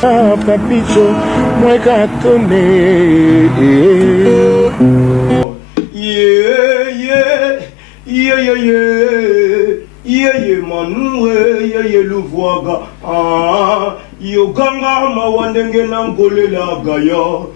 Papicho, moi katone. Yeah, luvuaga. Yo ganga mawandenge na ngolela gaya.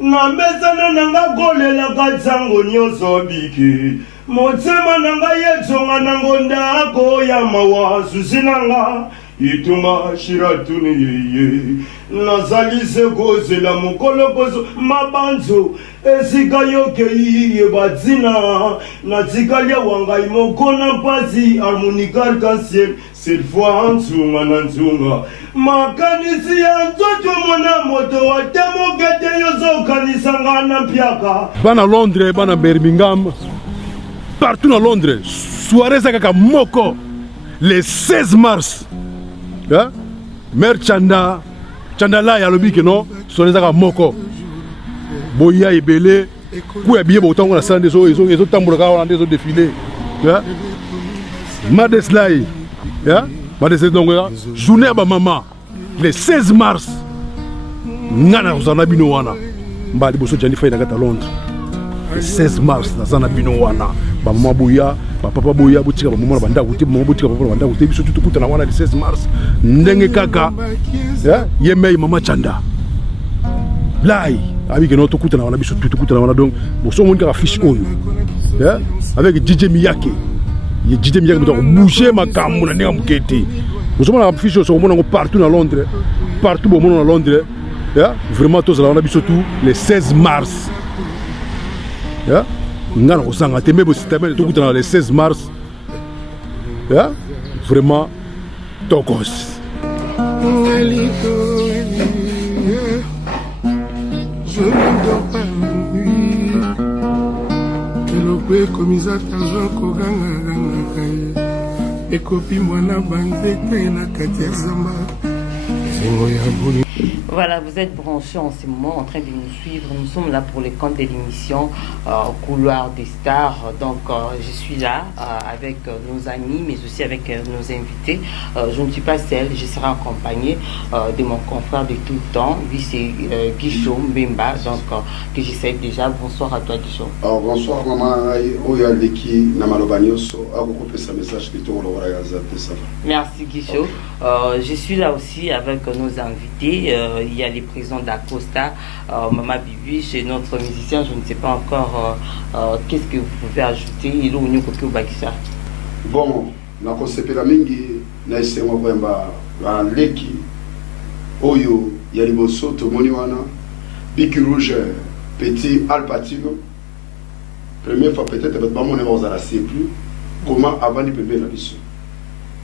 Na meza na nanga golela gazango nyozo biki. Motema nanga yedzonga nangonda ako ya mawasu sinanga. Ituma shiratuni yeye. Nazalize goze la mukolo bozo mabanzo. Esika yoke iye bazina. Natikalia wanga imokona pazi harmonical cancel. Cette fois nzunga na nzunga. Makanisi ya nzoto mwana moto wa temo gete yozo kanisanga na mpiaka. Bana Londres, bana Birmingham. Partout dans Londres. Soirée Zakaka Moko. Le 16 mars. Hein? Mère Chanda. Chandala ya lobi que non. Soirée Zakaka Moko. Boya ebele. Kouya biye botango na sande zo. Ils ont tambouraka on a des défilés. Hein? Madeslay. Hein? Madeslay donc journée à maman. Le 16 mars. Ngana kozana bino wana. Mbali boso jani fay na kata Londres. Le 16 mars nazana bino wana. Ba maman boya, ba papa boya botika ba maman banda kuti maman botika ba banda kuti biso tout kuta na wana le 16 mars. Ndenge kaka. Yemei mama Chanda. Lai, avec notre kuta na wana biso tout kuta na wana donc boso mon ka fiche on. Avec DJ Miyake. DJ Miyake doit bouger ma camme na ndenge muketi. Boso mon fiche so mon partout dans Londres. Partout au monde dans Londres. Vraiment tous là on a biso tout le 16 mars. Ngana osanga tembe bo système tout dans le 16 mars. Vraiment tokos. Je ne dors pas la nuit. Kelokwe commissaire Tanzan Koganga Ganga Kaye. Ekopi mwana banzete na katia zamba. Zingo ya boli. Voilà, vous êtes branchés en ce moment en train de nous suivre. Nous sommes là pour les comptes de l'émission Couloir des Stars. Donc, je suis là avec nos amis, mais aussi avec nos invités. Je ne suis pas seule, je serai accompagnée de mon confrère de tout le temps. Lui, c'est Guichot Mbemba, donc que j'essaie déjà. Bonsoir à toi, Guichot. Bonsoir, maman. Oyaleki Namalobanyoso. Message que Merci, Guichot. Je suis là aussi avec nos invités. Il y a les présidents d'Acosta, Mama Bibi, chez notre musicien, je ne sais pas encore qu'est-ce que vous pouvez ajouter. Il est au niveau de Bakissa. Bon, na konsepela mingi na isengo kwamba leki oyo ya liboso tomoni wana Big Rouge Petit Alpatino. Première fois peut-être votre maman ne va plus comment avant de payer la biso.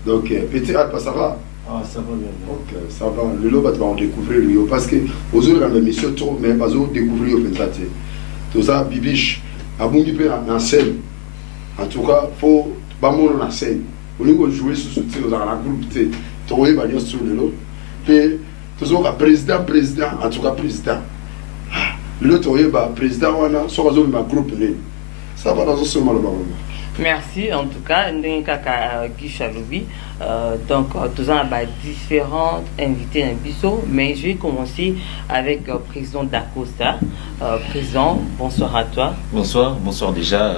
Donc Petit Alpa ça va. Ah, ça va bien. Ok, ça va. Le lot va découvrir lui parce que aux autres dans l'émission trop, mais pas aux découvrir au fait. Tout ça, Bibiche, à bon peu en scène. En tout cas, faut pas mon en scène. Au lieu de jouer sous soutien dans la groupe, tu trouves pas sur le lot. Puis, tout ça, président, en tout cas président. Le lot, tu vois, président, on a soit dans un groupe. Ça va dans ce moment là. Merci en tout cas, donc tous en différents invités dans Bisso, mais je vais commencer avec le président d'Acosta. Président, bonsoir à toi. Bonsoir déjà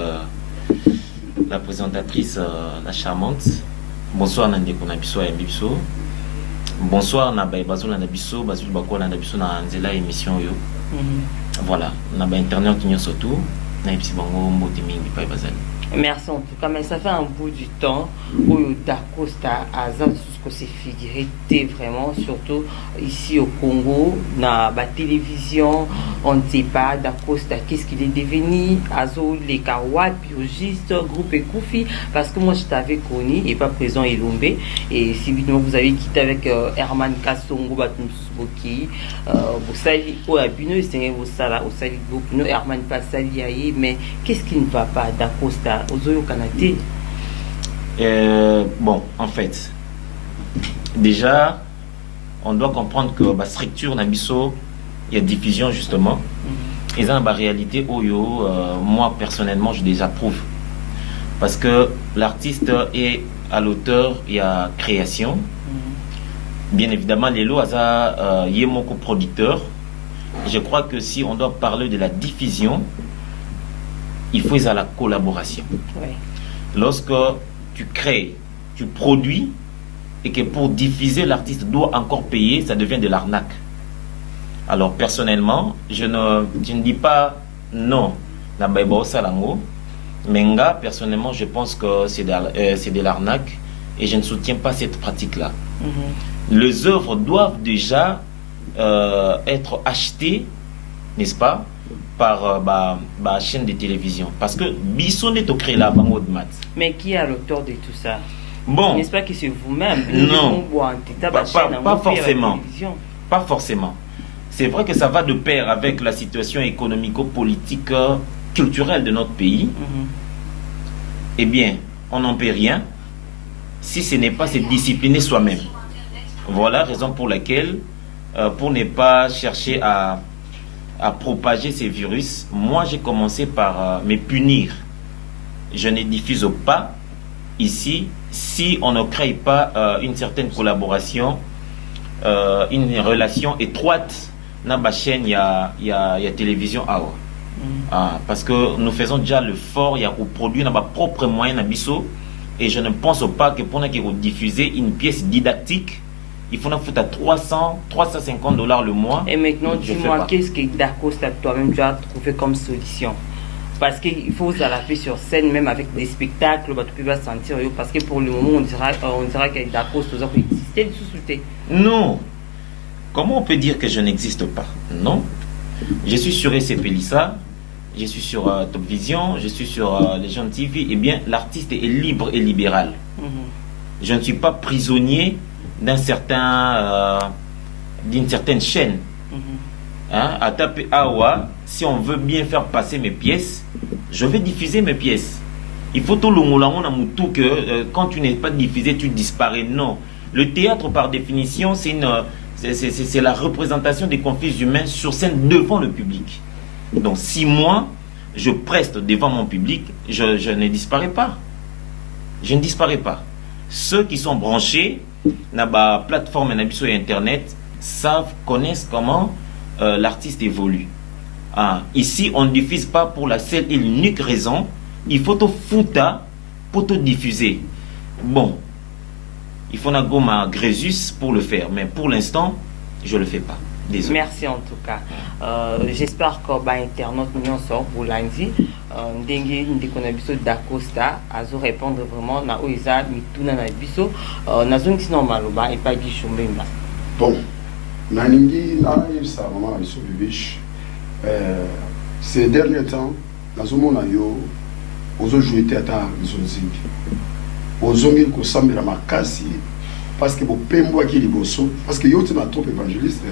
la présentatrice, la charmante. Bonsoir Nandi Konabiso et Mbiso. Bonsoir Nabai Bazo Nanabiso, Bazul Bako Nanabiso na Nzela émission yo. Voilà, Nabai internet qui surtout, Naipsi Bango Mbotimingi Pai Bazali. Merci en tout cas, mais ça fait un bout du temps où Dacosta a s'est figuré vraiment, surtout ici au Congo, dans la télévision, on ne sait pas Dacosta, qu'est-ce qu'il est devenu, Azo, les Kawat, biologiste, groupe Ekoufi, parce que moi je t'avais connu et pas présent Elombe, et si vous avez quitté avec Herman Kassongo, Boki, Boussali, Oabino, c'est Boussala, Ossali, Bokino, Herman Passali, mais qu'est-ce qui ne va pas Dacosta? Bon, en fait, déjà, on doit comprendre que la structure Nabiso, il y a diffusion justement. Et dans la réalité, moi personnellement, je désapprouve. Parce que l'artiste est à l'auteur, il y a création. Bien évidemment, Lelo Aza y est mon coproducteur. Je crois que si on doit parler de la diffusion, il faut à la collaboration. Oui. Lorsque tu crées, tu produis, et que pour diffuser, l'artiste doit encore payer, ça devient de l'arnaque. Alors personnellement, je ne dis pas non, mais personnellement, je pense que c'est de l'arnaque et je ne soutiens pas cette pratique-là. Les œuvres doivent déjà être achetées, n'est-ce pas, par la chaîne de télévision. Parce que Bisson est au créé là, mais qui est à l'auteur de tout ça? Bon. N'est-ce pas que c'est vous-même? Non, pas forcément. Pas forcément. C'est vrai que ça va de pair avec la situation économico-politique, culturelle de notre pays. Eh bien, on n'en peut rien si ce n'est pas se discipliner soi-même. Voilà la raison pour laquelle, pour ne pas chercher à propager ces virus, moi j'ai commencé par me punir. Je ne diffuse pas ici si on ne crée pas une certaine collaboration, une relation étroite dans la chaîne, il y a télévision Awa. Parce que nous faisons déjà l'effort, il y a produit nos propres moyens et je ne pense pas que pour nous diffuser une pièce didactique, il faut nous foutre à 350 $ le mois. Et maintenant, dis-moi, qu'est-ce que Dacosta toi-même tu as trouvé comme solution? Parce qu'il faut s'adapter sur scène, même avec des spectacles, tu peux sentir, parce que pour le moment, on dira qu'avec Dacosta, ça peut exister de sous-souté. Non. Comment on peut dire que je n'existe pas? Non. Je suis sur SCP Lissa, je suis sur Top Vision, je suis sur les gens TV. Eh bien, l'artiste est libre et libéral. Je ne suis pas prisonnier d'une certaine chaîne. À taper Awa, si on veut bien faire passer mes pièces, je vais diffuser mes pièces. Il faut tout le monde que quand tu n'es pas diffusé, tu disparais. Non. Le théâtre, par définition, c'est la représentation des conflits humains sur scène devant le public. Donc, si moi, je preste devant mon public, je ne disparais pas. Je ne disparais pas. Ceux qui sont branchés dans la plateforme et Internet connaissent comment l'artiste évolue. Ici, on ne diffuse pas pour la seule et unique raison, il faut te foutre pour te diffuser. Bon, il faut un Grésus pour le faire, mais pour l'instant, je ne le fais pas. Désolé. Merci en tout cas. J'espère que l'internaute nous sort pour lundi. Dengue Ndekonabiso Dacosta a répondre vraiment na oiza mituna na biso na zone qui normaloba et pas du chomemba. Bon, naningi na yebisa maman na biso bibiche. Ces derniers temps, nazomona yo ozo jouer théâtre nzonzingi. Ozongeli ko sambela makasi parce que bo pembo ki liboso parce que yo te na trop évangéliste.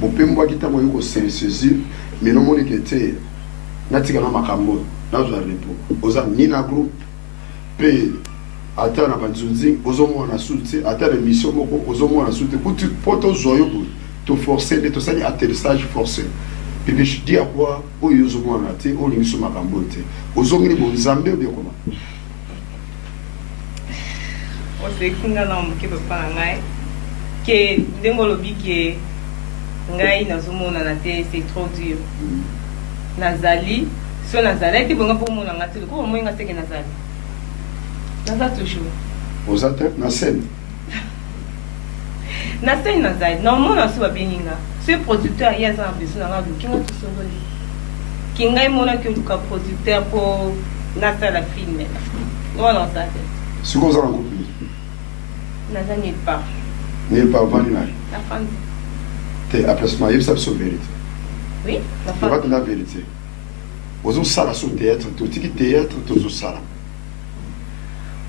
Bo pembo ki tango yo ko saisir mais non moni que te natika na makambo na zo repo. Oza ni na groupe pe ata na banzunzi ozomona soute ata la mission moko ozomona soute kuti poto zoyo bu to forcer de to sali atterrissage forcé. Puis je dis à quoi o yo ozomona te o lingi so makambo te. Ozongeli bo nzambe bien comment. Ose kinga na mke papa ngai que ndengolobi que ngai nazomona na te c'est trop dur. Nazali so nazali ki bonga pour mona ngati ko mo nga seke nazali. Naza toujours. Aux attaques na scène. Na scène nazali. Normalement na so babeninga. Ce producteur il y a ça besoin na du kinga to songoli. Kinga mona que du producteur pour na la film. Voilà ça. Ce qu'on a compris. Naza nulle part. Nulle part vani na. La fin. Te après ce matin, ça c'est vérité. Oui, la fin. C'est la vérité. Ozo sala so théâtre, to tiki théâtre to sala.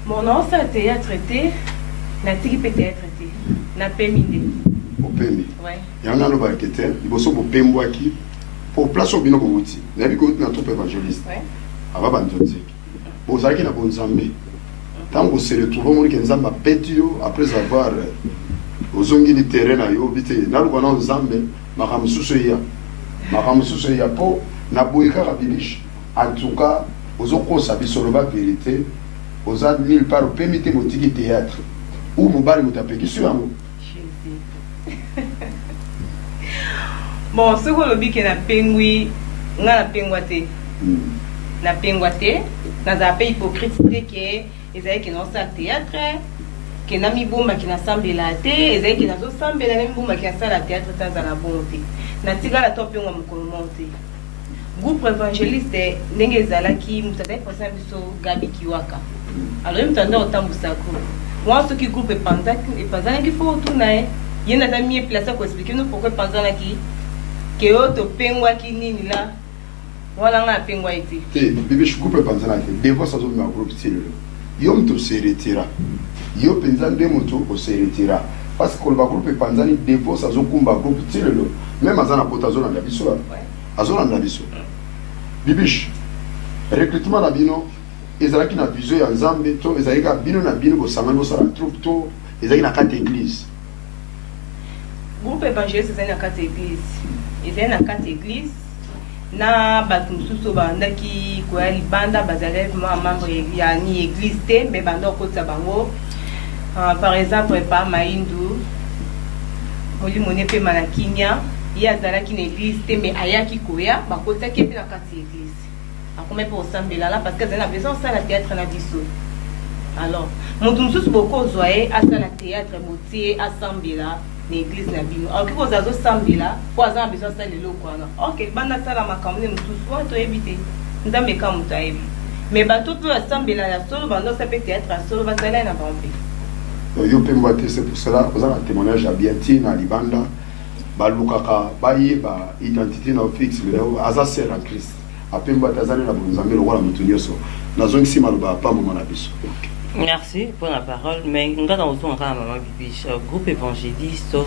Mon nom c'est théâtre été, na tiki peut-être été, na peminde. Au pemi. Ouais. Yana lo ba kete, liboso bo pembo aki pour place au bino ko wuti. Na bi ko na trop évangéliste. Ouais. Aba bantonzi. Ozaki na bonzambe. Tango se retrouve mon kenzamba petio après avoir ozongi di terrain na yo bité na lo bana nzambe makamususu ya po na boyika ka bibish. En tout cas, ozokosa biso lo ba vérité aux autres nulle part, permettez mon ticket théâtre. Ou mon bar, mon tapé, qui suis à moi. Bon, ce que l'objet qui n'a pengui, n'a penguaté. N'a penguaté, n'a pas hypocrite que les qui n'ont pas théâtre, qui n'a mis bomba qui n'a semblé la thé, et qui n'a pas semblé la même bomba qui a la théâtre dans la bonté. N'a tiré la top en monté. Groupe évangéliste, n'est pas qui m'a dit pour ça, Gabi Kiwaka. Alors, il m'a dit autant de ça. Moi, ce qui groupe est pendant qu'il faut retourner, il y a un ami placé pour expliquer nous pourquoi pendant qui que autre pengwa qui nini là voilà la pengwa été bébé je coupe pendant que des fois ça doit me groupe style yom to se retira yo penza de moto au se retira parce que le groupe pendant des fois ça doit kumba groupe style même azana pota zona na biso là azona na biso bibish recrutement na bino ezalaki na vision ya Nzambe to ezalaki bino na bino ko sangana bo sala troupe to ezalaki na carte église groupe évangéliste c'est na carte église ezali na kati église na bato mosusu bandaki koya libanda bazali membre ya ni église te mais banda okotisa bango par exemple pa maindu molimone mpe malakinya ye azalaki na église te mais ayaki koya bakotaki mpe na kati église akoma mpe osambela la parce que azali na besoin osala théâtre na biso alors moto mosusu bokozwa ye asala théâtre botie asambela l'église na bino alors que vous avez sambila pour avoir besoin de ça le loko na OK bana sala makambo mususu to éviter ndambe ka mutaebi mais bato peut sambila la solo bando ça peut être solo basala na bampe yo pe mbote c'est pour cela vous avez un témoignage à Biati na libanda balukaka baye ba identité na fixe le aza ser en Christ apé mbote azali na bonzambe lo wala mutu nyoso nazongi sima lo ba pa mo na biso. Merci pour la parole. Mais nous avons aussi un groupe évangéliste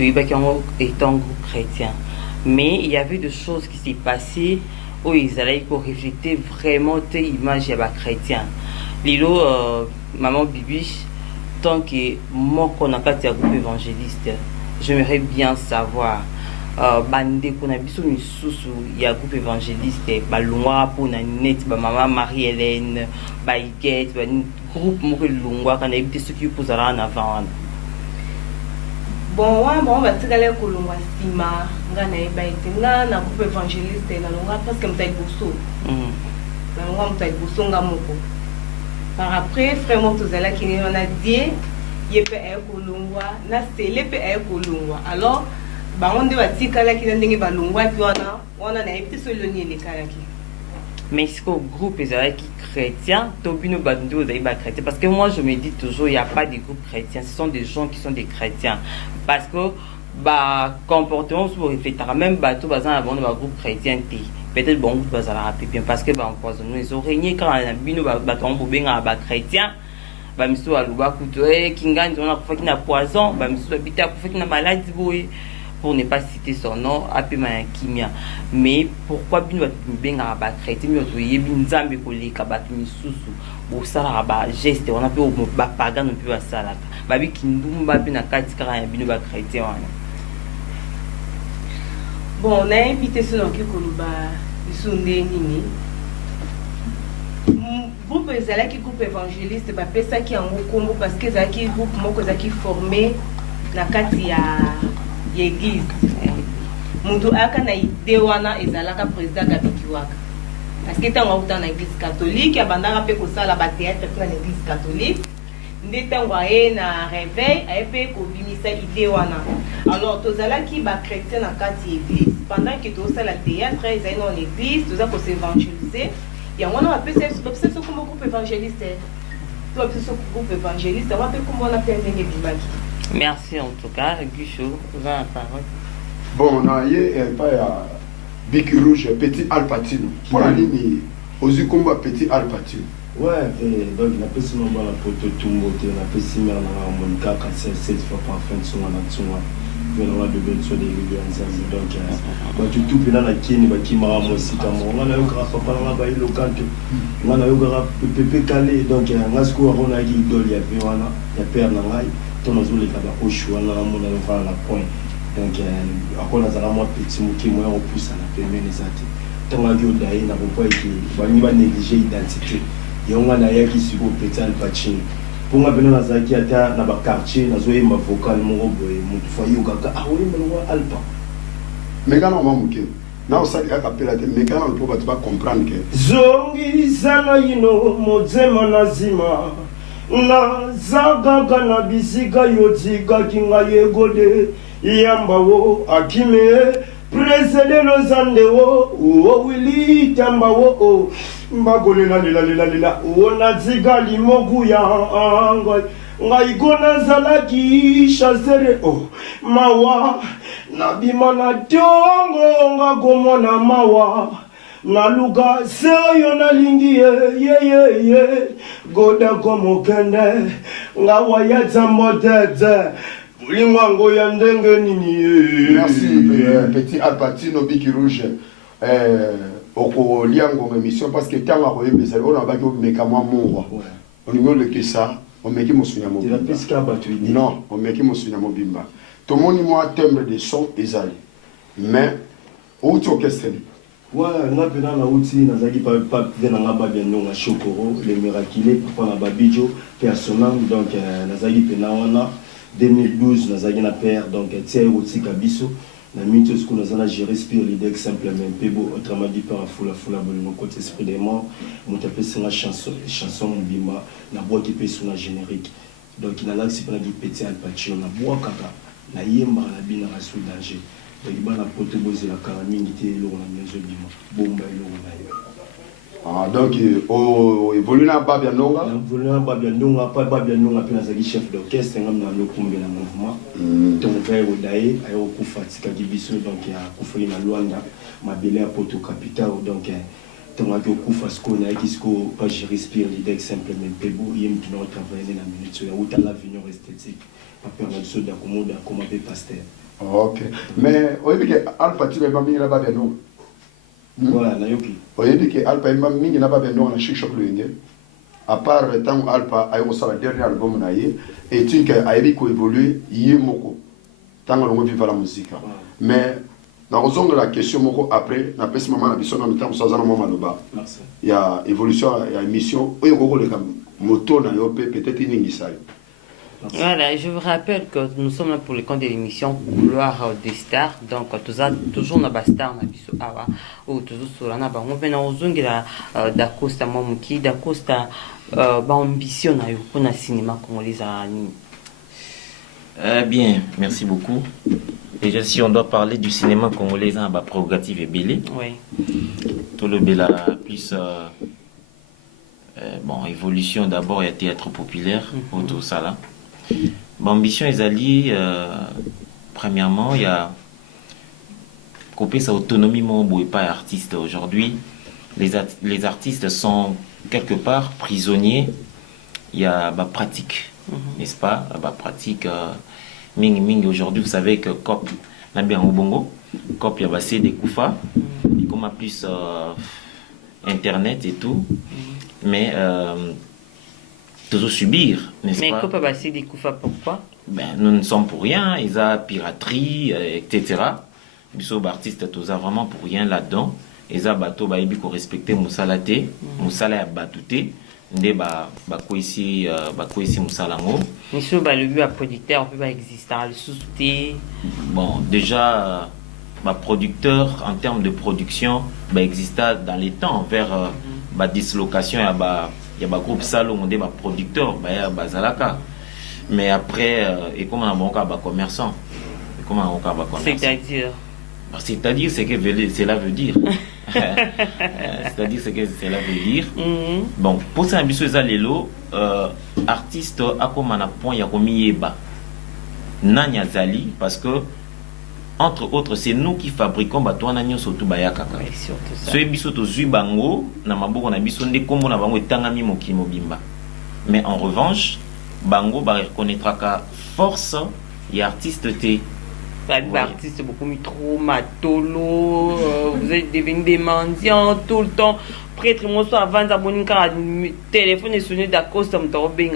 étant un groupe chrétien. Mais il y avait des choses qui s'est passées où ils allaient pour refléter vraiment tes images de chrétiens. Lilo, maman Bibiche, tant que moi qu'on a pas de groupe évangéliste, j'aimerais bien savoir. Bande qu'on a biso misusu ya groupe évangéliste balungwa pour na net ba maman Marie-Hélène ba Iguette ba groupe moko lungwa kana ebite ceux qui posent en avant bon bon ba tikale ko lungwa sima ngana eba etenga na groupe évangéliste na lungwa parce que mtai boso na lungwa mtai boso ngamoko par après frère moto zala qui on a dit yepe e ko lungwa na sele pe e ko lungwa alors mais est-ce qu'au groupe chrétien, parce que moi je me dis toujours il n'y a pas de groupe chrétien, ce sont des gens qui sont des chrétiens. Parce que comportement sur réfléchir même bateau bazan avant de groupe chrétien peut-être bon groupe bazan bien parce que empoisonnement ils ont régné quand on a bino baton pour bien chrétien bamiso aluba kutoe kingani on a fait na poison bamiso habiter pour faire na maladie boy pour ne pas citer son nom, appelé Kimia. Mais pourquoi bien benga ba chrétien yo toye binzambe ko leka ba misusu bo sala ba geste on appelle ba pagan on peut sala ba bi kindumba pe na kati kara ya bino ba chrétien wana. Bon, on a invité ce nom qui koluba bisunde nini. Groupe ezalaki groupe évangéliste ba pesa ki en Congo parce que ezalaki groupe moko ezalaki formé na kati ya l'église. Mutu aka na idée wana ezalaka président Gabi Kiwaka. Parce que tant on dans l'église catholique, abandaka pe ko sala ba théâtre dans l'église catholique. Ndeta ngwaye na réveil, ayepe ko bimisa idée wana. Alors tozalaki ba chrétien na kati église. Pendant que to sala théâtre, ezali dans l'église, toza ko s'évangéliser. Ya wana ape c'est comme groupe évangéliste. Toi c'est groupe évangéliste, on appelle comme on appelle ndenge bimaki. Merci en tout cas, Guichot, vous avez la parole. Bon, on a pas Big Rouge, Petit Alpatino. Pour la ligne, aux yeux comme Petit Alpatino. Ouais, donc la personne va la porte tout le monde, la personne va la Monica, quand c'est 7 fois par fin de son an, on va devenir sur des rivières ensemble. Donc, tu tout là, la Kini, qui m'a aussi, on a eu grâce à Parama, il a on a eu grâce à Pépé Calais, donc on a ce qu'on a dit, il y a Père Nangaï. Ton azul est là-bas au choix, là, on a la pointe. Donc, à quoi on a la petit mot qui est moins opus à la première des athées. Tant que d'ailleurs, n'a pas été, on va négliger l'identité. yango na yaki siko peti Al Pacino ponga bino nazaki ata na ba quartier nazoye ma vocal moko boye mutu fayo kaka awe melo Alpa mais quand on va mouke na osali kaka pela te mais quand on peut pas comprendre que zongisa na yino motema nazima na zagaga na bisika yotikaki ngai egode yambawo akime presedelo zandewo owili tambawo mbagolela lela onatika limoku ya ngai kona zalaki chasere mawa nabima na tongo ngakomona mawa naluka seyo nalingi ye goda komokende ngawayatsa motete ulingwango ya ndenge nini merci petit Al Pacino Biki Rouge oko liango émission parce que tant à koyebeza on a baki omeka mwa mongwa on ngo le que ça on meki mosunya mobimba non on meki mosunya mobimba tout le monde moi timbre de son ezali mais outi orchestre ouais na pena na outi nazaki pa vena ngaba bien nga Chokoro les miraculés pour na babijo personnel donc nazaki pena wana 2012 nazaki na père donc tiens outi kabiso na minute ce qu'on a géré spire l'idée simplement pebo autrement dit par fula bon côté esprit des morts mon tapé c'est la chanson bimba na bois qui peut sur la générique donc il a là c'est pas du petit Al Pacino na bois kaka na yemba na bina na sous danger donc il na poto bozi la caramine qui est là na maison bimba bomba et là ah donc évolue na babia nonga pas babia nonga puis nazaki chef d'orchestre ngam na lokumbe na mouvement donc père odaye ayo kufatika kibiso donc ya kufuli na Luanda mabele ya poto capital donc tonga kufa sko na kisko pas je respire l'idée simplement pebo yem tu no travailler na minute ya uta l'avenir esthétique pas permettre so da komoda comme be pasteur ok mais oyebi ke Al Pacino ba mingi na babia nonga voilà nayoki oyebi ke Alpa imba mingi na babia nonga na chic shop lenge à part tant Alpa ayo sala dernier album na ye et tu que ayebi ko évoluer yé moko tant on vivre la musique mais na ozonga la question moko après na pesi mama na biso na mitambo sazana mama loba il y a évolution il y a émission oyo koko le kam moto na yo peut-être ningi sai. Voilà, je vous rappelle que nous sommes là pour le compte de l'émission Couloir des Stars. Donc, toujours na star na biso awa ou toujours sur la ba on vient ozongela d'Acosta Momuki d'Acosta ba ambition na yo pour na cinéma congolais à nini. Bien, merci beaucoup. Déjà, si on doit parler du cinéma congolais, hein, bah, prérogative est belé. Oui. Tout le bela plus bon, évolution d'abord, il y a théâtre populaire, autour ça là. Bon, ambition est alliée, premièrement, il y a couper sa autonomie, mon beau et pas artiste aujourd'hui. Les artistes sont quelque part prisonniers. Il y a bah, pratique, n'est-ce pas? Bah, pratique. Ming aujourd'hui, vous savez que COP n'a bien au Bongo, COP il y a passé des Koufa, et comme à plus internet et tout, mais toujours subir, n'est-ce pas? Mais COP a passé des Koufa pourquoi? Ben, nous ne sommes pour rien, ils ont piraterie, etc. Biso artistes tous vraiment pour rien là-dedans. Ils ont bateau baïbi qu'on respectait Moussalate, Moussala a batouté. Ici Moussalango. Monsieur, le but à producteur peut pas exister, le sous-té. Bon, déjà, producteur en termes de production, existe dans les temps vers dislocation, il y a groupe Salo, on dit producteur, Bazalaka. Mais après, et comment on a un commerçant? C'est-à-dire? C'est-à-dire ce que cela veut dire. C'est-à-dire ce que cela veut dire. Bon, pour ça, artiste a comme un point, il y a comme Yeba. Nanya Zali, parce que, entre autres, c'est nous qui fabriquons Batouan Nanya Sotu Bayakaka. Ce biso to zui bango, na maboko na biso nde kombo na bango etangami mokimo bimba. Mais en revanche, bango ba reconnaîtra ka force et artiste té. Artistes beaucoup mis trop matolo, vous êtes devenus des mendiants tout le temps. Prêtre, moi, soit avant d'abonner quand le téléphone est sonné d'Acosta, je me suis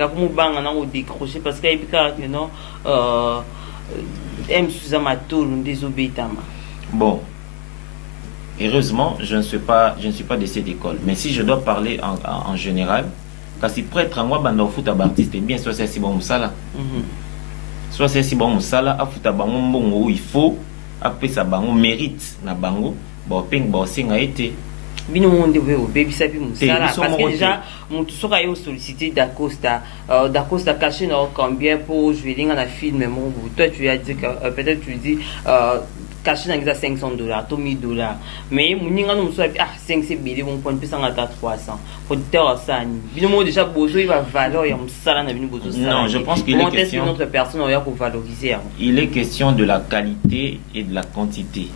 dit décroché parce qu'il y a des non, Bon, heureusement, je ne suis pas de cette école. Mais si je dois parler en général, quand si prêtre, moi, bando foot à artiste, bien, soit c'est si bon moussala. Soit c'est si bon moussala, à foot à bango mbongo, il faut, après ça bango mérite, na bango, bon, ping, bon, sing a été. Bino monde au baby sapi moussala, parce que déjà, mon tout sera sollicité d'Acosta. D'Acosta caché dans combien pour jouer dans un film, mais mon toi, tu as dit que peut-être tu dis. Caché dans les $500, $1000. Mais mon nous soit 500 billes, mon point plus en à 300. Faut dire ça. Bino déjà besoin il va valeur, il y a moussala na bino besoin. Non, je pense qu'il est question. Notre personne on va pour valoriser. Il est question de la qualité et de la quantité.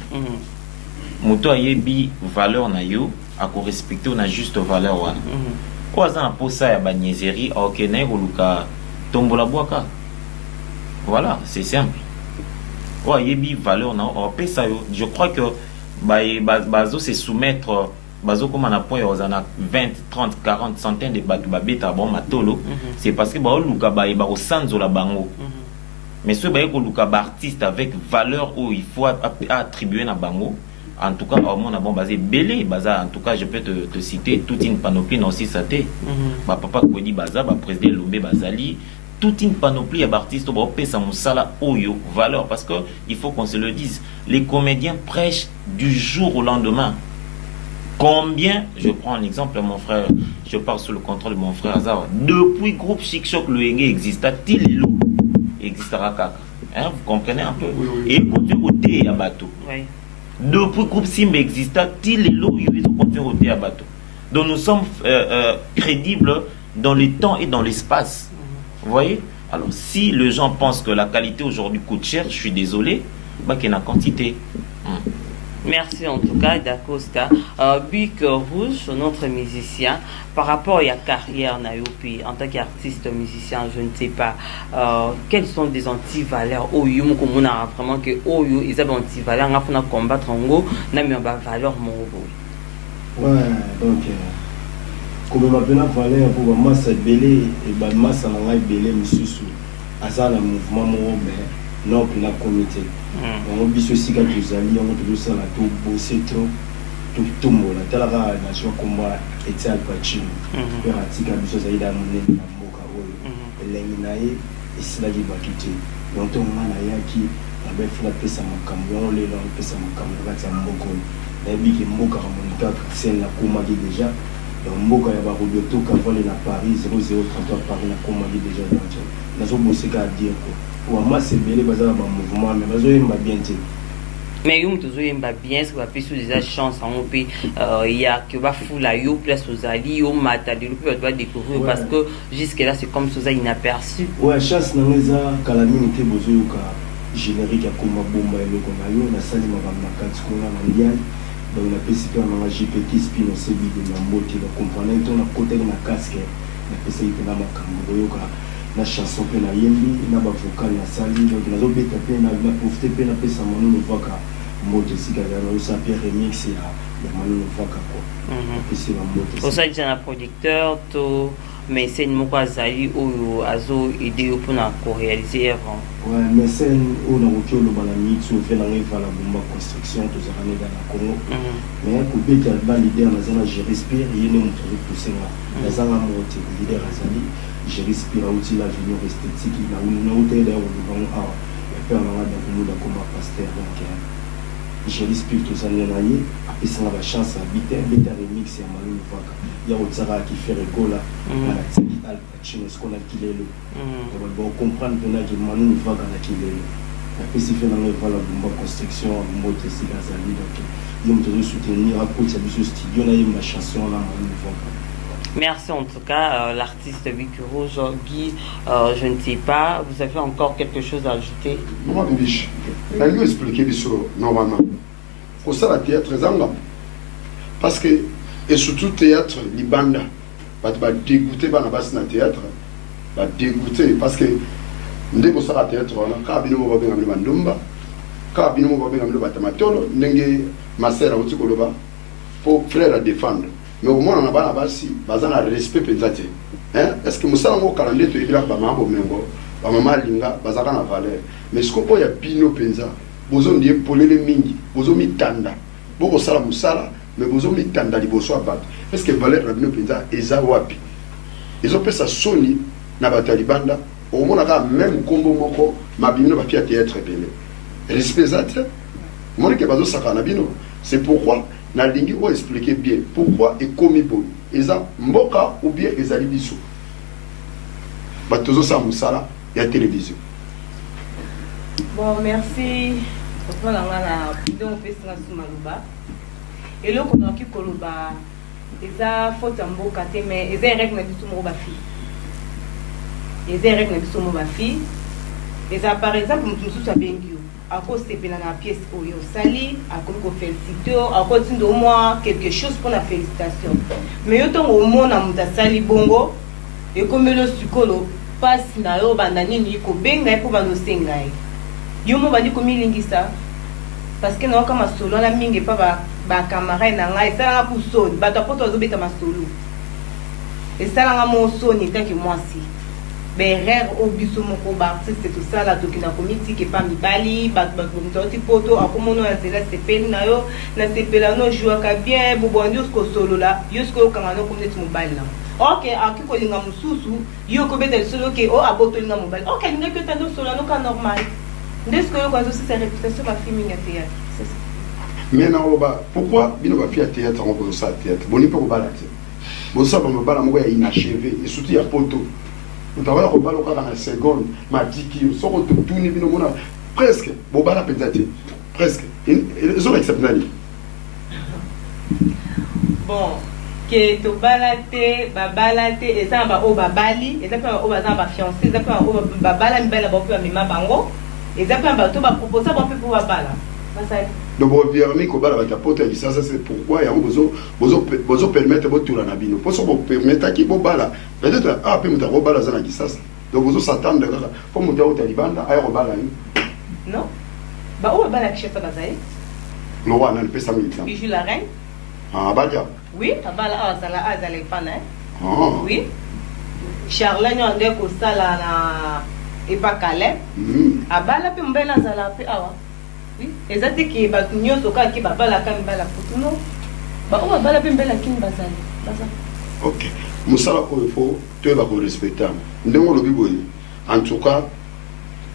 Moto ayebi valeur na yo à respecter on a juste valeur wana. Quoi ça pour ça ya bagnéserie OK na luka tombola boaka. Voilà, c'est simple. Ouais, yebi valeur na ça je crois que bazo se soumettre bazo comme on a point aux 20 30 40 centaines de babeta bon matolo c'est parce que ba luka ba au sanzo la bango. Mais ce ba ko luka ba artiste avec valeur où il faut attribuer na bango. En tout cas, au monde a bon basé belé, baza. En tout cas, je peux te citer toute une panoplie aussi ça t'est. Papa Kodi baza, président Lombe Bazali, toute une panoplie d'artistes au pesa musala oyo valeur parce que il faut qu'on se le dise. Les comédiens prêchent du jour au lendemain. Combien, je prends un exemple, mon frère, je parle sous le contrôle de mon frère Azar. Depuis groupe Chic Choc le Enge exista-t-il existera kaka. Hein, vous comprenez un peu? Et continue au thé à bateau. Depuis groupe Simba exista-t-il il continue au thé à bateau. Donc nous sommes crédibles dans le temps et dans l'espace. Vous voyez? Alors si les gens pensent que la qualité aujourd'hui coûte cher, je suis désolé, bah qu'il y a une quantité. Merci en tout cas d'Acosta. Bic Rouge, notre musicien, par rapport à la carrière Nayopi en tant qu'artiste musicien, je ne sais pas quelles sont des antivaleurs au you comme on a vraiment que au you ils ont antivaleurs on a combattre en gros n'a mis en bas valeur mon ouais donc comme ma peine valeur pour ma masse belé et ba masse na belé mususu asa na mouvement mo mais non pour la comité on biso sika tuzali on toujours ça la tout bosser trop tout mo la tala ka nation combat et al pachino pour atika biso ça ida monene na mboka oyo elengi esila di bakiti donc on na yaki abe funa pesa makambo on le long pesa makambo kati ya mboko na biki mboka monika c'est la combat déjà donc mboka ya ba roboto ka voler na Paris 0033 Paris na combat déjà donc nazo bosser ka dire quoi pour moi c'est belé bazala ba mouvement mais bazo yemba bien te mais yo mtozo yemba bien ce que va plus déjà chance en pe il y a que va fou la yo place aux alliés au mata de l'opé va découvrir parce que jusque là c'est comme ça inaperçu ouais chance na ngeza calamité bozo yo ka générique ya komba bomba eloko na yo na sali ma kati kuna na ndian donc la PCP na JPT spino sebi de na mbote la comprendre to na côté na casque na PCP na makambo yo ka la chanson pe na yembi na ba vocal na sali donc na zo beta pe na profiter pe na pesa manu no voka mbote sika ya no sa pe remix ya manu no voka quoi c'est la mbote au sein d'un producteur to mais c'est une mokwazali ou azo idée pour na ko réaliser avant ouais mais c'est on a roté le bala mix ou fait la riva la bomba construction to za dans la Congo mais ko beta ba leader na zana je respire yene mo to pousser na zana mo te leader azali je respire aussi la vie esthétique na une hôtel là où nous avons et puis on a dans le comme pasteur donc je respire tout ça na yé après ça la chance habiter beta remix ya Manu Vaka ya otsara qui fait école là na tiki al pachino ce qu'on a kilelo on va comprendre que na Manu Vaka na kilelo après c'est fait dans le voilà bomba construction moto si gazali donc il me toujours soutenir à côté de ce studio na ma chanson là Manu Vaka. Merci en tout cas, l'artiste Bic Rouge, Guy, je ne sais pas, vous avez encore quelque chose à ajouter? Moi, Bibiche, je vais expliquer ça normalement. Pour ça, le théâtre est en parce que, et surtout théâtre, les bandes, va dégoûter dans le théâtre, va dégoûter parce que, dès que ça le théâtre, quand on va bien le bandumba, quand on va bien le batamatolo, n'engé ma sœur a aussi pour frère à défendre. Mais au moins on a pas la respect peut-être hein est-ce que musa ngo calendrier to ibila ba mambo mengo ba mama linga bazaka na valeur mais ce qu'on peut ya bino penza bozo ndiye polele mingi bozo mitanda boko sala musala mais bozo mitanda liboso ya bato est-ce que valeur na bino penza eza wapi ezopesa soni na bato ya libanda omonaka même kombo moko mabimino bapia théâtre ebele respect eza te omoni ke bazosaka na bino c'est pourquoi nalingi oexpliquer bien pourquoi ekomi boye eza mboka ou bien ezali biso bato tozosala mosala ya télévision. Bon, merci. On a fait ça sur Malouba. Et là, on a qui Koloba, ils ont faute en beau côté, mais ils ont règle na biso mo ba fille. Ils ont règle na biso mo ba fille. Ils ont par exemple mutu musu sabengi à cause de la pièce oyo sali, à cause de féliciter, à cause de moi quelque chose pour la félicitation. Mais yo tongo mo na muta sali bongo et comme le sukolo passe na yo bandani ni ko benga pour bando sengai. Yo mo badi ko milingisa parce que na kama solo la mingi pa ba camarade na ngai ça pour son ba to poto zo beta masolo. Et ça la mo soni tant que moi si. Berrer au biso moko ba artiste tout ça la tokina komiti ke pa mibali ba komiti poto akomono ya zela sepeli na yo na sepela no joua ka bien bo bondi usko solo la yusko kanga no komiti mobile na. OK akiko linga mususu yo ko beta solo ke o aboto linga mobile. OK linga que tando solo no ka normal. Ndest que yo quand aussi sa réputation ma fille minga théâtre. C'est ça. Mais na oba pourquoi bino ba fi théâtre on peut ça théâtre. Boni pe ko bala te. Bo sa ba bala moko ya inachevé et surtout ya poto. On travaille au ballon dans la seconde, ma tiki, on sort de tout niveau, presque, bon bala peut-être, presque, ils ont exceptionnel. Bon, que to balate, babalate, et ça va au babali, et ça peut au bazar ma fiancée, et ça peut au babala, mais la bonne mi mabango, et ça peut un tout va proposer un peu pour babala. Donc, vous verrez que vous avez apporté ça, c'est pourquoi il y a besoin permettre votre tour à Nabino. Pour ça, vous permettez qu'il y ait bala. Peut-être, ah, puis vous avez bala dans la guissance. Donc, vous s'attendez pour monter au Taliban, à Aérobala. Non? Bah, où est bala qui chef à Bazaï? Le roi n'a pas sa militant. Il joue la reine? Ah, Badia. Oui, à Bala, ah, ça l'a, ça l'a pas, hein? Ah. Oui. Charlène, on dit que ça là, et pas Calais. À Bala, puis on va là, ça l'a fait, ah, oui, exactement qui ba tunyo soka ki ba bala kan bala putuno ba o bala pe mbela kin bazali baza. OK. Musala ko faut te ba ko respecter. Ndemo lobi boyi. En tout cas,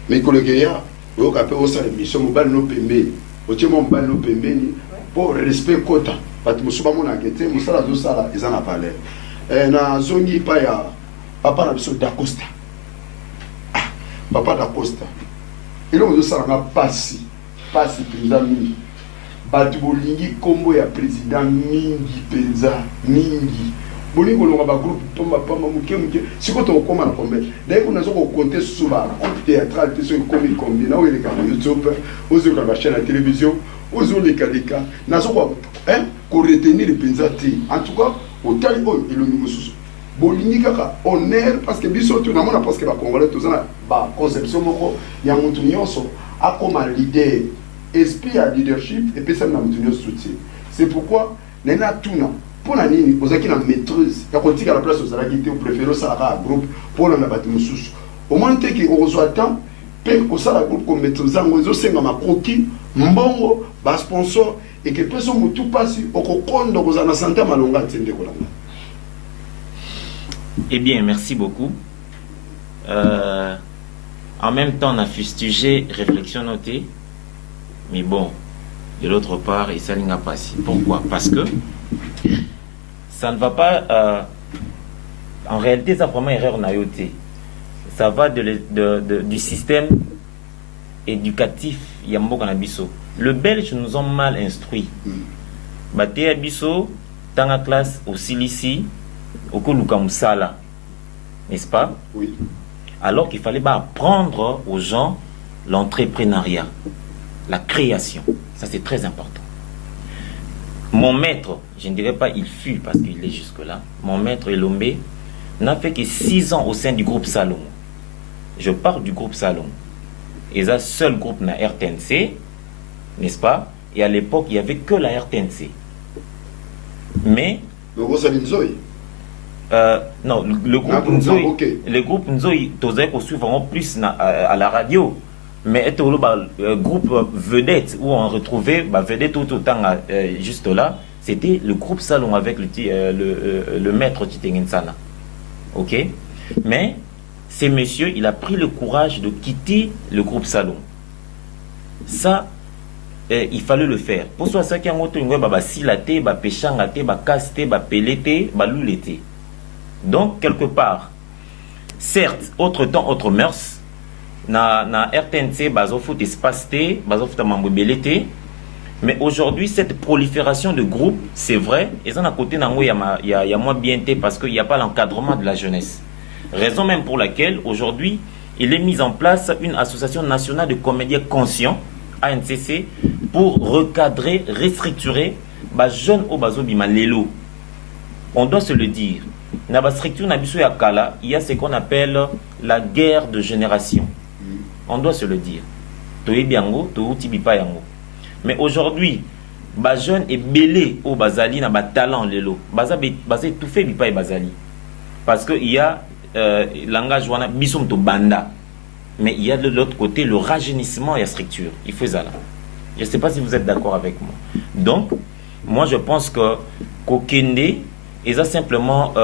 mes collègues ya o ka pe o sa mission mobile no pembe. O tie mo mobile no pembe ni pour respect kota. Pat musuba mona kete musala zo sala ezana parler. Na zongi pa ya papa na biso d'Acosta. Ah, papa d'Acosta. Et là on zo sala nga pasi. Pasi président mingi batu bolingi kombo ya président mingi penza mingi bolingi kolonga ba groupe tomba pamba muke siko to koma na kombe d'ailleurs on a zo ko compter sur ba groupe théâtral te so komi kombi na wele ka YouTube ozo ka ba chaîne de télévision ozo le kaleka na zo ko ko retenir penza ti en tout cas au tali o elongi mususu bolingi kaka honneur parce que biso to na mona parce que ba congolais to zana ba conception moko ya mutu nyonso akoma leader esprit à leadership et puis ça n'a pas soutien. C'est pourquoi nena tuna pour la nini ozaki na maîtrise ya kotika à la place aux alaki te ou préférer ça à groupe pour la bati mususu. Au moins te ki ozo temps pe ko ça la groupe comme maîtrise ngo zo senga makoki mbongo ba sponsor et que personne mutu pasi okokondo kozana santé malonga tende kolanga. Eh bien, merci beaucoup. En même temps, on a fustigé réflexion notée. Mais bon, de l'autre part, il s'aligne à passer. Pourquoi? Parce que ça ne va pas... en réalité, ça vraiment erreur naïveté. Ça va du système éducatif Yambo Kanabiso. Le Belge nous ont mal instruits. Baté Abiso, dans la classe au Silici, au Kolukamsala. N'est-ce pas? Oui. Alors qu'il fallait apprendre aux gens l'entrepreneuriat. La création, ça c'est très important. Mon maître, je ne dirais pas il fut parce qu'il est jusque-là, mon maître Elombe n'a fait que 6 ans au sein du groupe Salon. Je parle du groupe Salon. Et ça, seul groupe na RTNC, n'est-ce pas? Et à l'époque, il n'y avait que la RTNC. Mais... Le groupe Salinzoï non, le groupe Nzoï, le groupe Nzoï, tu as suivre plus à la radio. mais est le groupe vedette où on retrouvait vedette tout autant juste là, c'était le groupe Salon avec le maître Titengensana. Ok, mais ce monsieur, il a pris le courage de quitter le groupe Salon. Ça, il fallait le faire. Pour ça, ça qui a monté une silate, péchangate, caste, pelete, loulete. Donc, quelque part, certes, autre temps, autre mœurs, na RTNC, foot espace T, foot mambobelete, mais aujourd'hui, cette prolifération de groupes, c'est vrai, et ça, à côté, il y a moins bien T parce qu'il n'y a pas l'encadrement de la jeunesse. Raison même pour laquelle, aujourd'hui, il est mis en place une association nationale de comédiens conscients, ANCC, pour recadrer, restructurer les jeunes au Bazobima Lelo. On doit se le dire. Dans la structure il y a ce qu'on appelle la guerre de génération. On doit se le dire. Mais aujourd'hui, les jeunes sont belés au Bazali, na talent Lelo. Bazali tout fait bipa et Bazali. Parce qu'il y a langage wana bisum to banda. Mais il y a de l'autre côté le rajeunissement et la structure. Il faut ça là. Je ne sais pas si vous êtes d'accord avec moi. Donc, moi je pense que Kokende, et ça simplement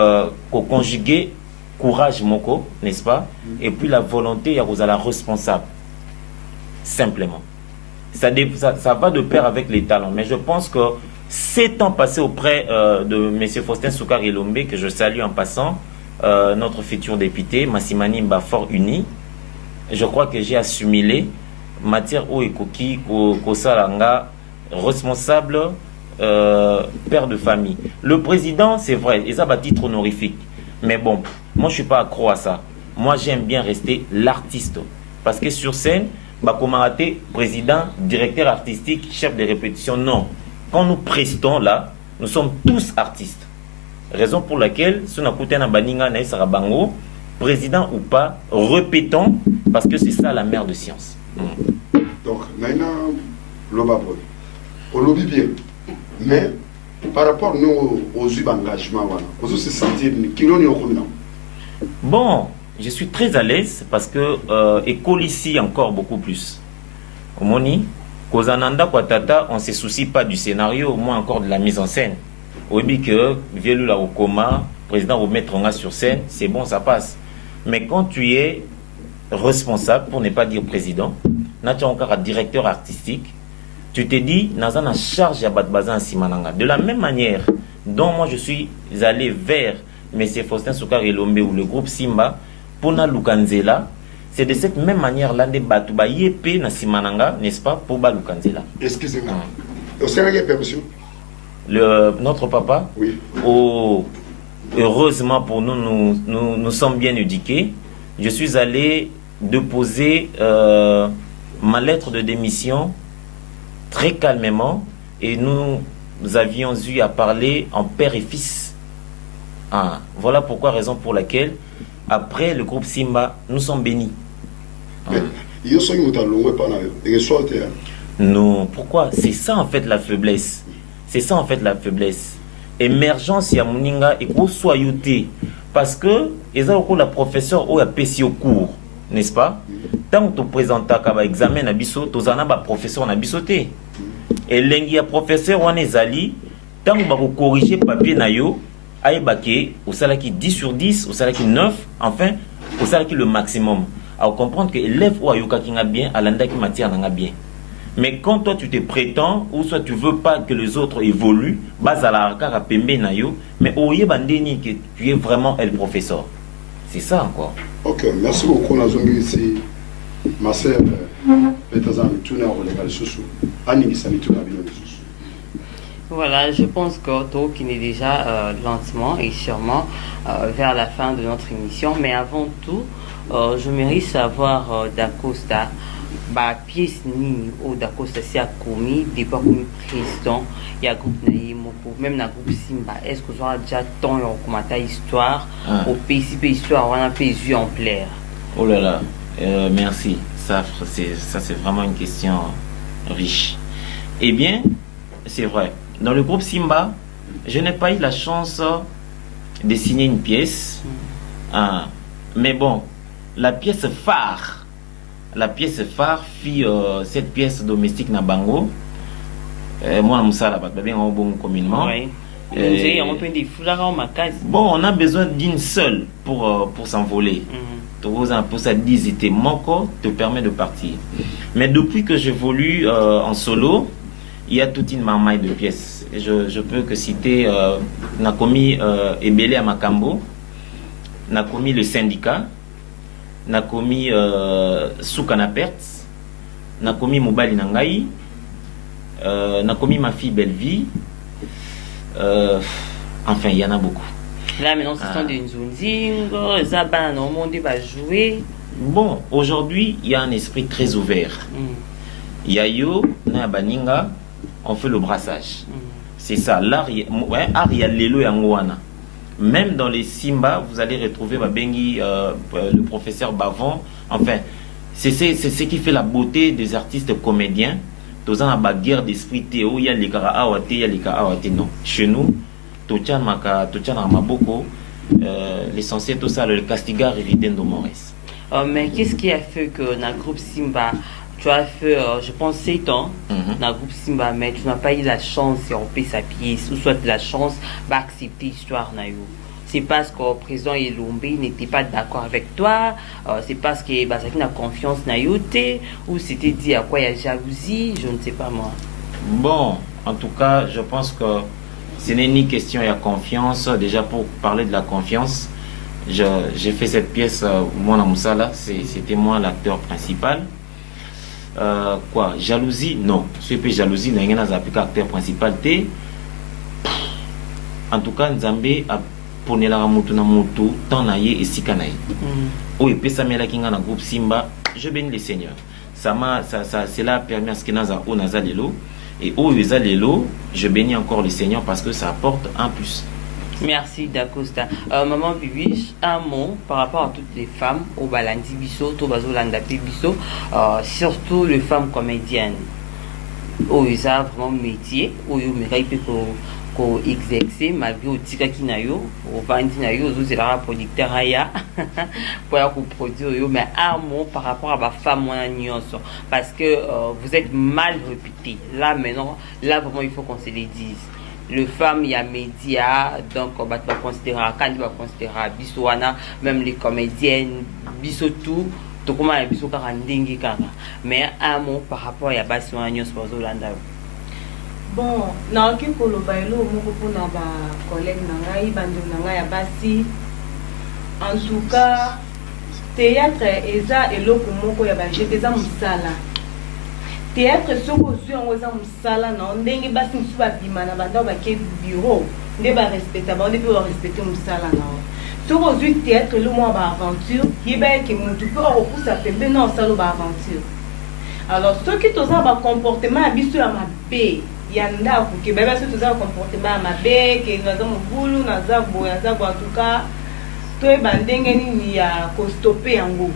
conjuguer courage moko, n'est-ce pas? Et puis la volonté, il y a la responsable. Simplement. Ça va de pair avec les talents. Mais je pense que 7 ans passés auprès de M. Faustin Soukar Elombe, que je salue en passant, notre futur député, Massimani Mbafor Uni, je crois que j'ai assimilé matière au ekoki kosalanga responsable père de famille. Le président, c'est vrai, et ça va titre honorifique. Mais bon, moi je suis pas accro à ça. Moi j'aime bien rester l'artiste. Parce que sur scène, Bakomaraté, président, directeur artistique, chef de répétition, non. Quand nous prestons là, nous sommes tous artistes. Raison pour laquelle, si on a écouté un baninga na Sarabango, président ou pas, répétons, parce que c'est ça la mère de science. Donc, Naina Lobaboy, on lobby bien, mais par rapport nous, aux engagements, on se sentir qui l'on est au commun. Bon, je suis très à l'aise parce que école ici encore beaucoup plus. Au Moni, Kozananda Kwatata, on ne se soucie pas du scénario, au moins encore de la mise en scène. Au dit que Vielu la au coma, président vous mettre en sur scène, c'est bon, ça passe. Mais quand tu es responsable, pour ne pas dire président, tu as encore un directeur artistique, tu te dis, Nazan a charge à Batbazan Simananga. De la même manière dont moi je suis allé vers M. Faustin Soukar Elombe ou le groupe Simba, pour na Lukanzela, c'est de cette même manière-là de Batouba Yepé na Simananga, n'est-ce pas, pour Ba Lukanzela. Excusez-moi. Au Sénégal, permission. Notre papa, oui. Heureusement pour nous, nous sommes bien éduqués. Je suis allé déposer ma lettre de démission très calmement et nous avions eu à parler en père et fils. Voilà pourquoi, raison pour laquelle, après le groupe Simba, nous sommes bénis. Non, pourquoi? C'est ça en fait la faiblesse. C'est ça en fait la faiblesse. Émergence ya muninga et ko soyauté parce que ils ont la professeur ou a PC au cours, n'est-ce pas? Tant que tu présentes un examen na biso, tu as un professeur na bisoté. Et lengi ya professeur on est ali, tant que tu corriger papier na yo, aïbake au salaki 10 sur 10, au salaki 9, enfin au salaki le maximum. À comprendre que l'élève ou ayoka qui nga bien, à l'anda qui matière nga bien. Mais quand toi tu te prétends, ou soit tu veux pas que les autres évoluent, mais oye bandeni que tu es vraiment le professeur. C'est ça encore. Ok, merci beaucoup. On a ici ma sœur, voilà, je pense qu'Otto qui est déjà lentement et sûrement vers la fin de notre émission. Mais avant tout, je mérite savoir d'Acosta. Pièce ni au d'Acosta si a commis des pas comme président il y a groupe naïmoko même na groupe Simba est-ce que vous avez déjà tant en commentaire histoire au PCP histoire on a pu en plaire. Oh là là, merci, ça c'est vraiment une question riche. Eh bien c'est vrai, dans le groupe Simba je n'ai pas eu la chance de signer une pièce mais bon, la pièce phare la pièce phare fit cette pièce domestique na bango. Moi, Moussa, bien bon communément. Bon, on a besoin d'une seule pour s'envoler. Pour ça, 10 moko te permet de partir. Mais depuis que j'évolue en solo, il y a toute une marmaille de pièces. Et je peux que citer Nakomi Ebele à Makambo, Nakomi le syndicat, Nakomi Soukanapert, Nakomi Mobali Nangai, Nakomi ma fille Bellevie. Enfin, il y en a beaucoup. Là, maintenant, ce sont des Nzunzingo, Zaban, au monde va jouer. Bon, aujourd'hui, il y a un esprit très ouvert. Yayo, Nabaninga, on fait le brassage. C'est ça. L'art, il y a l'élo et angouana. Même dans les Simba, vous allez retrouver Babengi, le professeur Bavon. Enfin, c'est ce qui fait la beauté des artistes comédiens. Dans la guerre d'esprit Théo, il y a les Karaawate, il y a les Karaawate. Non. Chez nous, Tochan Maboko, l'essentiel, tout ça, le Castigar et de Maurice. Mais qu'est-ce qui a fait que dans le groupe Simba, tu as fait, je pense, 7 ans dans le groupe Simba, mais tu n'as pas eu la chance de romper sa pièce, ou soit la chance d'accepter l'histoire. C'est parce que le président Elombe n'était pas d'accord avec toi, c'est parce que ça n'a confiance dans Yoté, ou c'était dit à quoi il y a jalousie, je ne sais pas moi. Bon, en tout cas, je pense que ce n'est ni question, il y a confiance. Déjà, pour parler de la confiance, j'ai fait cette pièce, Mwana Moussala, c'était moi l'acteur principal. Quoi, jalousie? Non. Ce qui est jalousie, il n'y a pas acteur principal. En tout cas, Nzambe a ponné la moto na moto, tant naïe et sikanaï. Oui, puis ça m'a la groupe Simba, je bénis les seigneurs. Cela a permis à ce que Naza o Naza Lelo. Et au Lelo, je bénis encore les seigneurs parce que ça apporte un plus. Merci Dacosta. Maman Bibiche, un mot par rapport à toutes les femmes au Balandi Bisso, au Bazolanda Bisso, surtout les femmes comédiennes. Où ils ont vraiment métier, où ils ont exercer malgré au tika kinayo, au bandi nayo, aux autres producteurs aya, pour produire, mais un mot par rapport à ma femme parce que vous êtes mal réputé. Là maintenant, là vraiment il faut qu'on se les dise. Le femme, il y a médias, donc on va considérer, quand on va considérer Bissouana, même les comédiennes, Bissoutou, tout comment il y a Bissou Karandingi Kara. Mais un mot par rapport à Bassouana Nyos Bazolanda. Bon, na oki koloba elo moko pona ba collègue na ngai bando na ngai ya basi. En tout cas, théâtre eza eloko moko ya ba jeté za musala. Théâtre soko zui yango eza musala na ndenge basi musu ba bima na banda ba ke bureau, nde ba respecter ba nde ba respecter musala na. Soko zui théâtre lo mo ba aventure, yeba ke mutu ko okusa pembe na osalo ba aventure. Alors ceux qui toza ba comportement biso ya mabe yanda kuke baba so toza comportement mabe ke naza mobulu naza boya za en tout cas to e bandenge ni ya ko stopper yango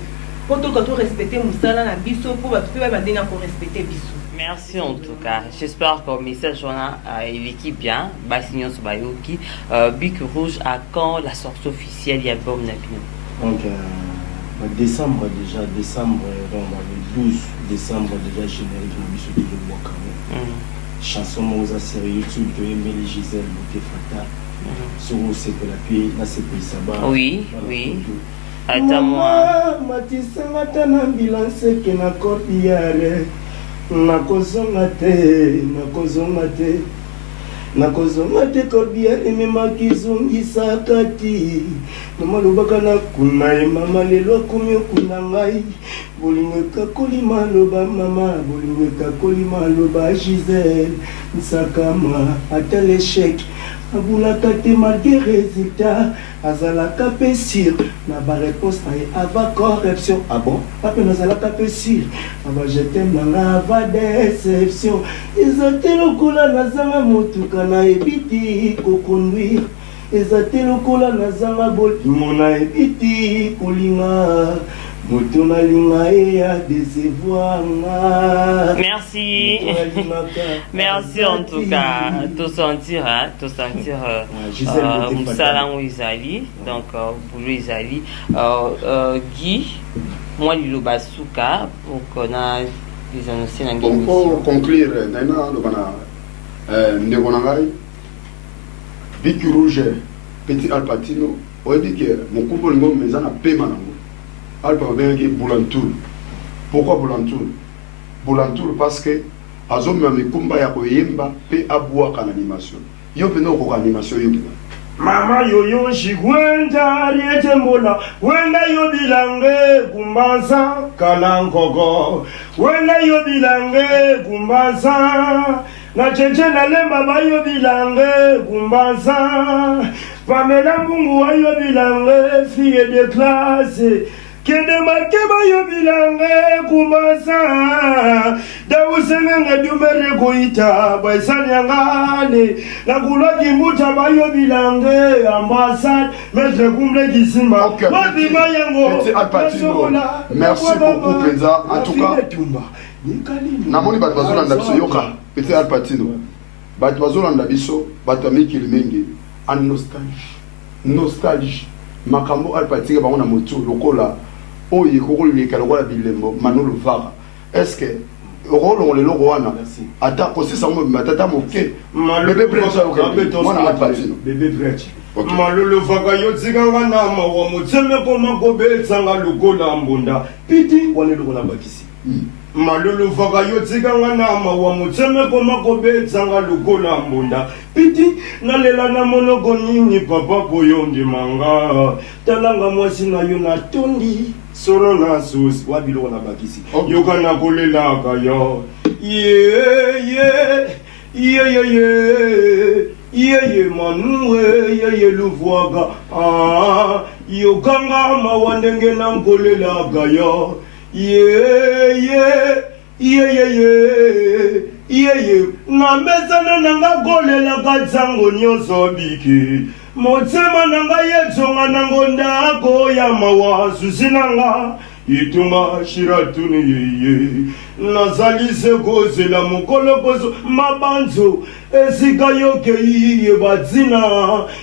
pour tout que respecter musala na biso pour ba tout ba bandenge ko respecter biso. Merci en tout cas. J'espère que le message et l'équipe bien. Bassignon Sobayoki, Bic Rouge à quand la sortie officielle de l'album Napino? Donc décembre déjà, le 12 décembre déjà générique de Bissou de Wakamo. Chanson Moza sur YouTube de Emily Gisèle Moutefata. Sur c'est que la pluie, là c'est pour Saba. Oui, oui. Attends-moi. Matisanga tana ambulance ke na kopiare. Nakozonga te kopiare memaki zungisa kati. Mama lobaka na kunai mama lelo kumi okunda ngai. Bolingo kakoli maloba mama, bolingo kakoli maloba Gisèle. Nsakama ata l'échec. Abulaka te malgré résultat. Azalaka pe sûr. Na ba réponse na ava corruption. Ah bon? Pape nazalaka pe sûr. Ava je t'aime na ava déception. Ezate lokola nazanga motuka na ebiti kokonduire. Ezate lokola nazanga bolingo na ebiti kolinga. Merci. Merci en tout cas. Tout sentir Moussala Izali. Donc, pour lui Izali. Guy. moi Lilo Basuka pour qu'on a les annoncés dans Bon, pour conclure, Naina, le Ndegonangai, Vicky Rouge, Petit Alpatino, on dit que mon couple de maison a paiement. Alpa bien que Boulantoul. Pourquoi Boulantoul? Boulantoul parce que Azom me kumba ya koyemba pe abua kan animation. Yo pe no ko animation yo. Mama yoyo shigwenda rietembola wenda yo bilange kumbaza kalankoko wenda yo bilange kumbaza na cheche na lemba ba yo bilange kumbaza Pamela Mungu wa yo bilange fille de classe Kende makeba yo bilange kumbaza da usenga dumere koita baisani ngane na kuloki muta ba yo bilange ambassade maître kumle kisimba mabima yango merci beaucoup Penza en tout cas namoni bato bazolanda biso yoka Petit Alpatino bato bazolanda biso bato amikili mingi en nostalgie makambo Alpatino bango na motu lokola oye kokoleka lokola bilembo manolo vara est-ce que rôle le logo wana ata kosi sango matata moke bébé brecha mwana Alpatino bébé brecha malolo vaka yo tsikanga na mawa motseme koma kobetsanga lokola mbunda piti wane lokola bakisi malolo vaka yo tsikanga na mawa motseme koma kobetsanga lokola mbunda piti nalela na monoko nini papa boyo ndimanga talanga mwasi na yo na tondi solo na sus wabilo na bakisi yoka na kolelaka yo ye manue ye luvuaga yokanga mawandenge na nkolelaka yo ye na mesana nanga kolelaka zango nyoso biki motsema nanga yetsonga nango ndako ya mawa susinanga itunga shiratuni yeye nazalise kozela mokolokoso mabanzo esika yoke iye batina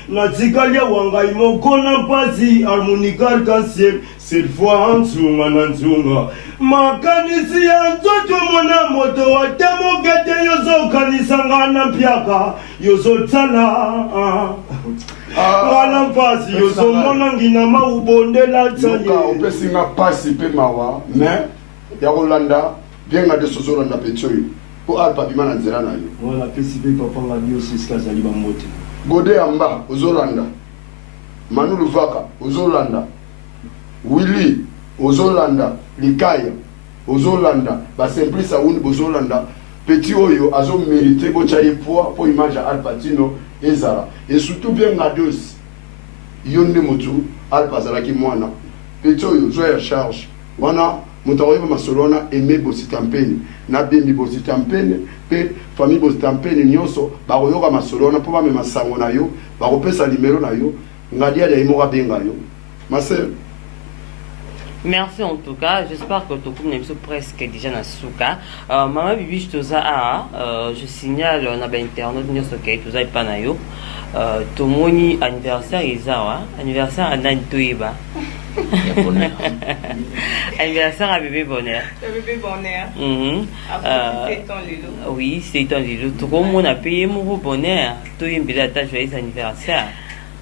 natikalia wangai mokona mpasi harmonical cancer cette fois nzunga na nzunga makanisi ya nzoto mwana moto watemokete yozokanisanga na mpiaka yozotsala wana mpasi yozomona ngina maubondela tsaye opesinga pasi pe mawa mais ya kolanda bien ngade sozolanda petsoyo po alpa bimana nzela na yo voilà pesi pe papa ngabi aussi skazali bamote gode amba ozolanda Manu Luvaka ozolanda Willy ozolanda Likaya ozolanda ba Simplice Awundi bozolanda petit oyo azo mérité bocha poids pour image à Alpatino ezara et surtout bien ngados yonde motu Alpa zalaki mwana petit oyo zo ya charge wana mutaoyeba masolona aimé bositampeni na bembi bositampeni pe famille bositampeni nyonso bakoyoka masolona po ba mema sango na yo bakopesa numéro na yo ngadia ya imoka benga yo Marcel. Merci en tout cas, j'espère que tout le monde est presque déjà dans Souka. Maman Bibi, je signale, on a bien internet, nous sommes ok, tout ça est pas naïo. Tout le monde anniversaire est ça, anniversaire à Nantoiba. Anniversaire à bébé bonheur. Bébé bonheur. Oui, c'est un lilo. Tout le monde a payé mon bonheur. Tout le monde a joyeux anniversaire.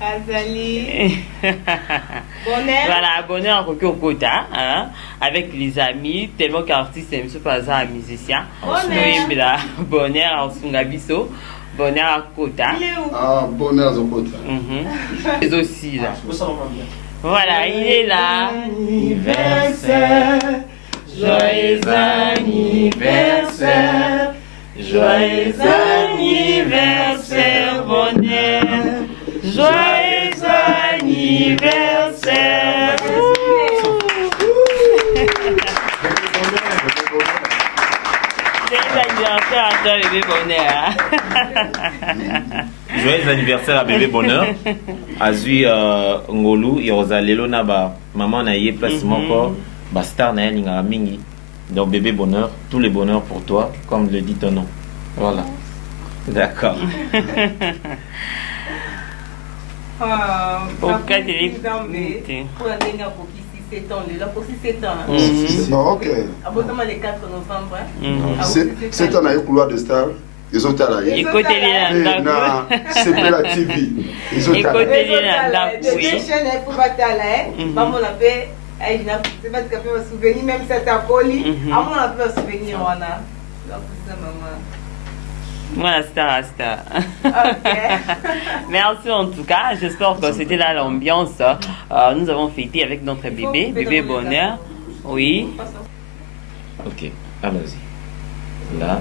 Azali. Bonheur. Voilà, bonheur au Kota, hein, avec les amis, tellement qu'artiste aime ce pas un musicien. Bonheur. Bonheur en Sungabiso, bonheur à Kota. Ah, bonheur au Kota. C'est aussi là. Voilà, il est là. Anniversaire, joyeux anniversaire, joyeux anniversaire, bonheur. Joyeux anniversaire. Joyeux anniversaire à toi, bébé bonheur. Joyeux anniversaire à bébé bonheur. Azui Ngolu, Yorozalelo na ba maman na yé place moko, ba star na ninga mingi. Donc bébé bonheur, tous les bonheurs pour toi, comme le dit ton nom. Voilà. D'accord. Pour 7 ans, il a aussi 7 ans. Ok. Apparemment le 4 novembre. C'est un aïe couloir de star. Ils ont talé. Écoutez les c'est pas la TV. Ils ont talé. Des chaînes pour bataler. Maman la paix. C'est pas de café un souvenir même c'est un colis. À mon la paix un souvenir on a. Voilà, Star. Ok. Merci en tout cas. J'espère que c'était là l'ambiance. Nous avons fêté avec notre bébé bonheur. Oui. Ok, allons-y. Là,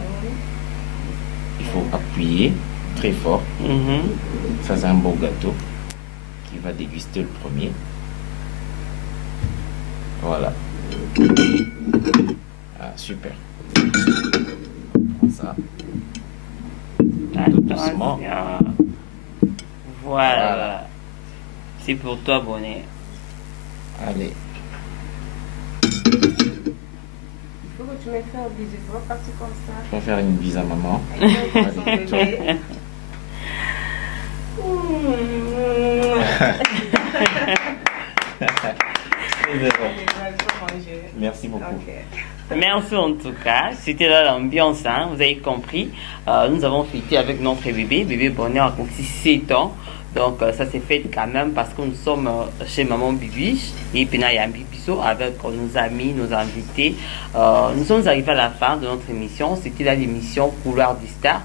il faut appuyer très fort. Ça, c'est un beau gâteau qui va déguster le premier. Voilà. Ah, super. Ça. Tout doucement. Voilà. C'est pour toi, bonnet. Allez. Il faut que tu me fasses un bisou. Tu vas partir comme ça. Je vais faire une bise à maman. Merci beaucoup. Okay. Merci en tout cas. C'était là l'ambiance, hein, vous avez compris. Nous avons fêté avec notre bébé bonheur a aussi 7 ans. Donc ça s'est fait quand même parce que nous sommes chez Maman Bibiche et Pena Yambibiso avec nos amis, nos invités. Nous sommes arrivés à la fin de notre émission. C'était là l'émission Couloir du Star.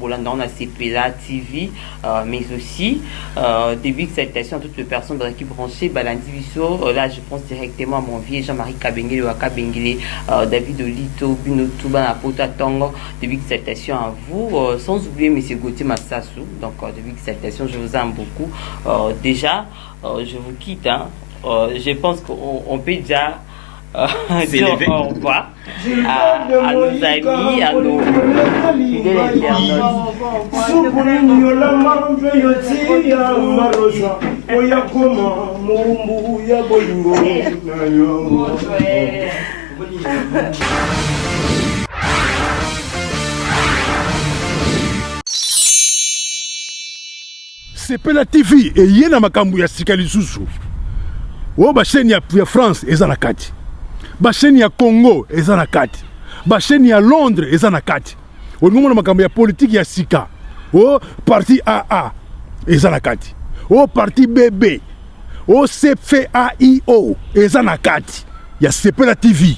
Bolanda, on a CPLA TV, mais aussi début de salutation à toutes les personnes qui branchées. Balandi Bisso, là je pense directement à mon vieux Jean-Marie Kabengele, Waka Bengele, David Olito, Bino Touba, Napota Tango. Début de salutation à vous, sans oublier M. Gauthier Massassou. Donc début de salutation, je vous aime beaucoup. Déjà, je vous quitte. Hein. Je pense qu'on peut déjà dire au revoir à nos amis, à nos fidèles internautes. CPLA TV et yena makambu ya sika lisusu. O ba chaîne ya France eza na kati. Ba chaîne ya Congo eza na kati. Ba chaîne ya Londres eza na kati. O ngomona makambu ya politique ya sika. O parti AA eza na kati. O parti BB. O CFAIO eza na kati. Ya CPLA TV.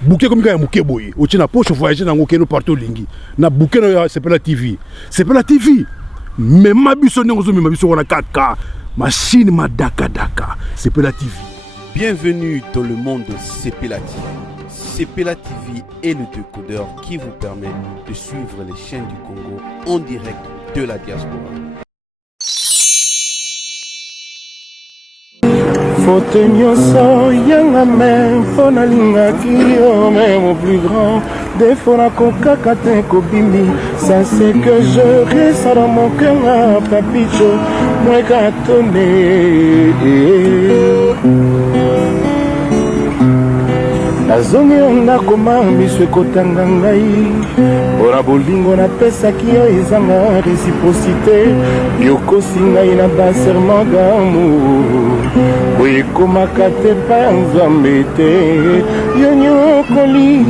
Bouquet comme ya muke boye. O tina poche voyager na ngokeno partout lingi. Na bouquet ya CPLA TV. CPLA TV. Mais ma biso n'engozo mais ma biso on a 4K machine ma daka CPLA TV. Bienvenue dans le monde de CPLA TV. CPLA TV est le décodeur qui vous permet de suivre les chaînes du Congo en direct de la diaspora. Faute nyonso yanga me mpona lingaki yo me mon plus grand défaut nakokaka te kobimi. Ça c'est que je reste dans mon cœur papicho mweka tone. Nazongi ndako miso ekotanga ngai mpona bolingo napesaki yo ezanga réciprocité yokosi ngai na baserment d'amour boye ekomaka te pa ya nzambe te yo nyokoli